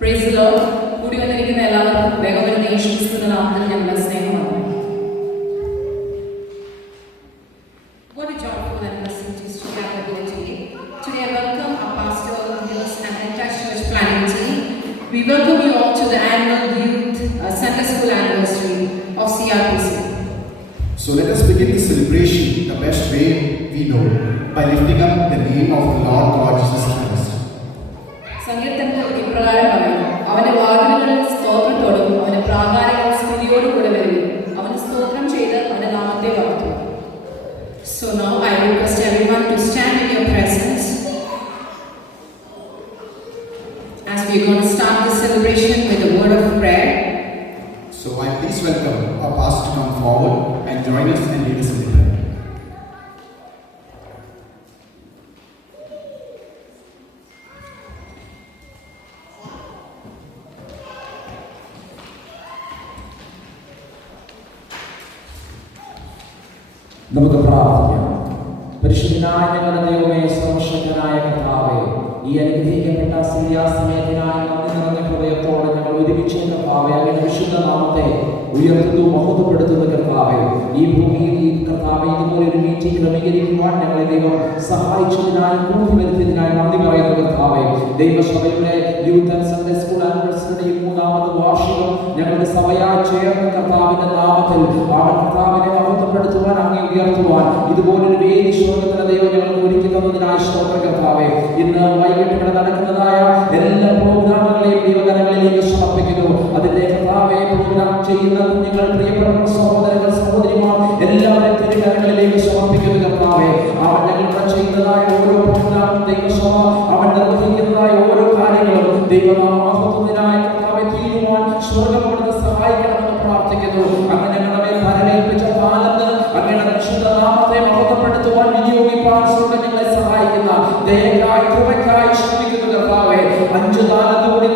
Praise the Lord. കൂടി വന്നിരിക്കുന്ന എല്ലാവർക്കും വേഗം യേശുക്രിസ്തുവിന്റെ നാമത്തിൽ ഞങ്ങളുടെ സ്നേഹമാണ്. What a joyful and blessing to gather here today. Today I welcome our pastor, Niels, and the entire church planning team. We welcome you all to the annual youth Sunday school anniversary of CRPC. So let us begin the celebration the best way we know, by lifting up the name of the Lord God Jesus Christ. സംഗീതത്തിൽ ഇപ്രകാരം പറയുന്നു, അവന്റെ വാതിലുകളിൽ സ്തോത്രത്തോടും അവന്റെ പ്രാകാരങ്ങൾ സ്തുതിയോടും കൂടെ വരും. അവന് സ്തോത്രം ചെയ്ത് അവന്റെ നാമത്തെ വാഴ്ത്തുക. So now I request everyone to stand in your presence as we are going to start this celebration with a word of prayer. So I please welcome our pastor to come forward and join us and lead us in prayer. നമുക്ക് പ്രാർത്ഥിക്കാം. പരിശുദ്ധനായ ഞങ്ങളുടെ ദൈവമേ, സർവശക്തനായ കർത്താവേ, ഈ അനുഗ്രഹിക്കപ്പെട്ട സൂര്യാസ്തമയത്തിനായി നന്ദി നിറഞ്ഞ ഹൃദയത്തോടെ ഞങ്ങൾ ഒരുമിച്ച് കർത്താവേ അങ്ങയുടെ വിശുദ്ധ നാമത്തെ ഉയർത്തുന്നു, മഹത്വപ്പെടുത്തുന്നു. കർത്താവേ, ഈ ഭൂമിയിൽ ഈ കർത്താവേ ഇതുപോലെ ഒരു മീറ്റിംഗ് ക്രമീകരിക്കുവാൻ ഞങ്ങളെ ദൈവം സഹായിച്ചതിനായി കൂട്ടി വരുത്തിയതിനായി നന്ദി പറയുന്നു. കർത്താവേ, ദൈവസഭയുടെ യൂത്ത് ആൻഡ് സൺഡേ സ്കൂൾ ആനിവേഴ്സറിയുടെ ഈ 3ാമത് വാർഷികം ഞങ്ങളുടെ സഭയായി ചേർന്ന് കർത്താവിന്റെ നാമത്തിൽ കർത്താവിനെ മഹത്വപ്പെടുത്തുവാൻ, അങ്ങേ ഉയർത്തുവാൻ ഇതുപോലൊരു വേദി സ്വർഗ്ഗത്തിലെ ദൈവം ഞങ്ങൾക്ക് ഒരുക്കി തന്നതിനായി സ്തോത്രം. കർത്താവേ, ഇന്ന് വൈകിട്ട് ഇവിടെ നടക്കുന്നതായ എല്ലാ പ്രോഗ്രാമുകളെയും ദൈവകരങ്ങളിലേക്ക് സമർപ്പിക്കുന്നു. അതിന്റെ കർത്താവെ പ്രോഗ്രാം ചെയ്യുന്ന കുഞ്ഞുങ്ങൾ, പ്രിയപ്പെട്ട സഹോദരങ്ങൾ, സഹോദരിമാർ എല്ലാവരും തിരുകരങ്ങളിലേക്ക് സമർപ്പിക്കുന്നു. കർത്താവെ, അവൻ ഞങ്ങളുടെ ചെയ്യുന്നതായ ഓരോ പ്രോഗ്രാമും ദൈവസഭ അവൻ നിർവഹിക്കുന്നതായ ഓരോ കാര്യങ്ങളും ദൈവനാമത്തിനായ കർത്താവെ തീരുവാൻ സ്വർഗ്ഗം അവിടുന്ന് സഹായിക്കണമെന്ന് പ്രാർത്ഥിക്കുന്നു. അങ്ങനെ ഞങ്ങളുടെ മേൽ ഭരമേൽപ്പിച്ച കാലത്ത് അങ്ങയുടെ വിശുദ്ധ നാമത്തെ മഹത്വപ്പെടുത്തുവാൻ വിനിയോഗിപ്പാൻ സ്വർഗ്ഗം ഞങ്ങളെ സഹായിക്കുന്ന ദയക്കായി കൃപയ്ക്കായി ശ്രമിക്കുന്നു. കർത്താവെ, 5 കാലത്തോടെ